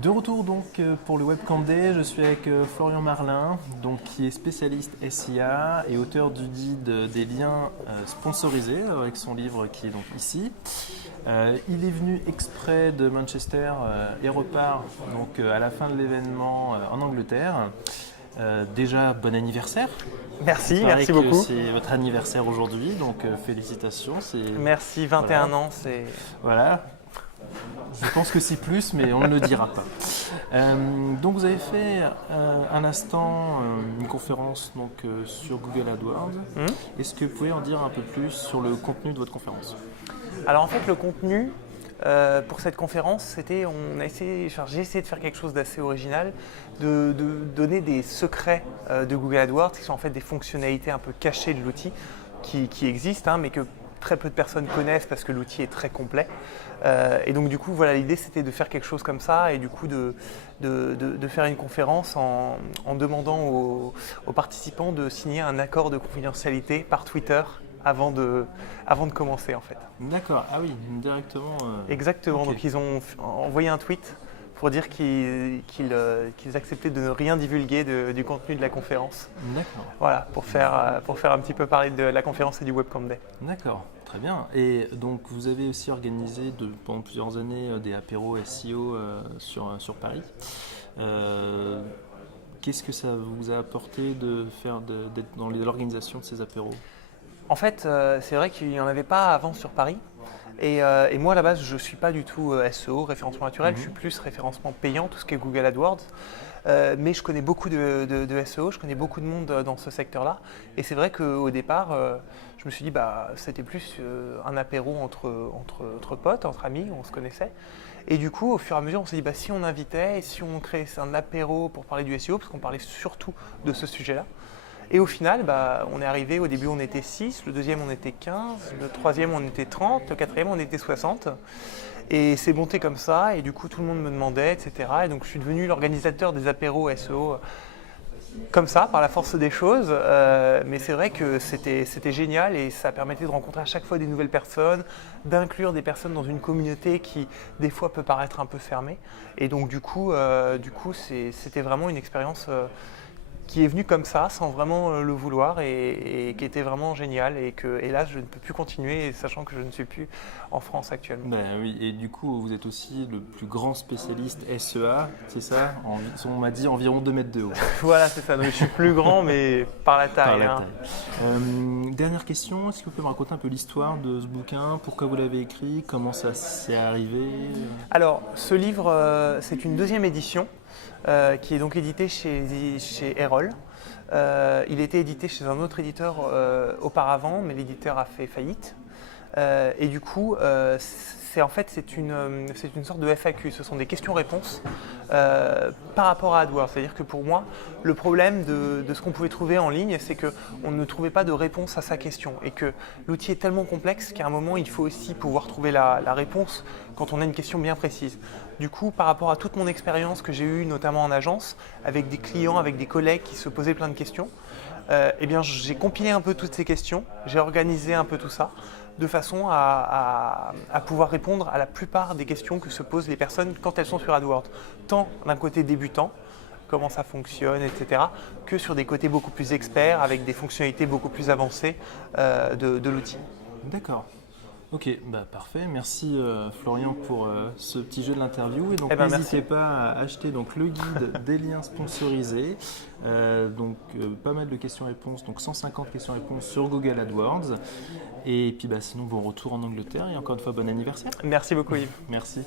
De retour donc pour le Webcam Day, je suis avec Florian Marlin, donc, qui est spécialiste SIA et auteur du guide des liens sponsorisés avec son livre qui est donc ici. Il est venu exprès de Manchester et repart donc, à la fin de l'événement en Angleterre. Déjà, bon anniversaire. Merci, merci beaucoup. C'est votre anniversaire aujourd'hui, donc félicitations. Merci, 21 voilà. ans, c'est... Voilà. Je pense que c'est plus, mais on ne le dira pas. Donc vous avez fait un instant une conférence donc, sur Google AdWords. Est-ce que vous pouvez en dire un peu plus sur le contenu de votre conférence? Alors en fait, le contenu pour cette conférence, c'était, j'ai essayé de faire quelque chose d'assez original, de donner des secrets de Google AdWords, qui sont en fait des fonctionnalités un peu cachées de l'outil, qui existent, mais que très peu de personnes connaissent parce que l'outil est très complet. Et donc du coup, voilà, l'idée c'était de faire quelque chose comme ça et du coup de faire une conférence en demandant aux participants de signer un accord de confidentialité par Twitter avant de commencer en fait. D'accord, ah oui, directement. Exactement, okay. Donc ils ont envoyé un tweet pour dire qu'ils acceptaient de ne rien divulguer du contenu de la conférence. D'accord. Voilà, pour faire un petit peu parler de la conférence et du Webcam Day. D'accord, très bien. Et donc vous avez aussi organisé pendant plusieurs années des apéros SEO sur Paris. Qu'est-ce que ça vous a apporté d'être dans l'organisation de ces apéros? En fait, c'est vrai qu'il n'y en avait pas avant sur Paris. Et moi, à la base, je ne suis pas du tout SEO, référencement naturel, je suis plus référencement payant, tout ce qui est Google AdWords. Mais je connais beaucoup de SEO, je connais beaucoup de monde dans ce secteur-là. Et c'est vrai qu'au départ, je me suis dit c'était plus un apéro entre potes, entre amis, on se connaissait. Et du coup, au fur et à mesure, on s'est dit si on invitait et si on créait un apéro pour parler du SEO, parce qu'on parlait surtout de ce sujet-là. Et au final, on est arrivé, au début on était 6, le deuxième on était 15, le troisième on était 30, le quatrième on était 60. Et c'est monté comme ça, et du coup tout le monde me demandait, etc. Et donc je suis devenu l'organisateur des apéros SEO comme ça, par la force des choses. Mais c'est vrai que c'était génial et ça permettait de rencontrer à chaque fois des nouvelles personnes, d'inclure des personnes dans une communauté qui des fois peut paraître un peu fermée. Et donc du coup c'était vraiment une expérience qui est venu comme ça, sans vraiment le vouloir et qui était vraiment génial et que hélas je ne peux plus continuer, sachant que je ne suis plus en France actuellement. Oui, et du coup vous êtes aussi le plus grand spécialiste SEA, c'est ça? On m'a dit environ 2 mètres de haut. Voilà, c'est ça, donc je suis plus grand mais par la taille. Dernière question, est-ce que vous pouvez me raconter un peu l'histoire de ce bouquin? Pourquoi vous l'avez écrit? Comment ça s'est arrivé? Alors, ce livre, c'est une deuxième édition. Qui est donc édité chez Erol. Il était édité chez un autre éditeur auparavant, mais l'éditeur a fait faillite. Et du coup, c'est une sorte de FAQ, ce sont des questions-réponses par rapport à AdWords. C'est-à-dire que pour moi, le problème de ce qu'on pouvait trouver en ligne, c'est qu'on ne trouvait pas de réponse à sa question et que l'outil est tellement complexe qu'à un moment, il faut aussi pouvoir trouver la réponse quand on a une question bien précise. Du coup, par rapport à toute mon expérience que j'ai eue, notamment en agence, avec des clients, avec des collègues qui se posaient plein de questions, j'ai compilé un peu toutes ces questions, j'ai organisé un peu tout ça, de façon à pouvoir répondre à la plupart des questions que se posent les personnes quand elles sont sur AdWords. Tant d'un côté débutant, comment ça fonctionne, etc., que sur des côtés beaucoup plus experts, avec des fonctionnalités beaucoup plus avancées de l'outil. D'accord. Ok, parfait. Merci Florian pour ce petit jeu de l'interview. Et donc n'hésitez pas à acheter donc, le guide des liens sponsorisés. Pas mal de questions-réponses, donc 150 questions-réponses sur Google AdWords. Et puis sinon, bon retour en Angleterre et encore une fois, bon anniversaire. Merci beaucoup Yves. Merci.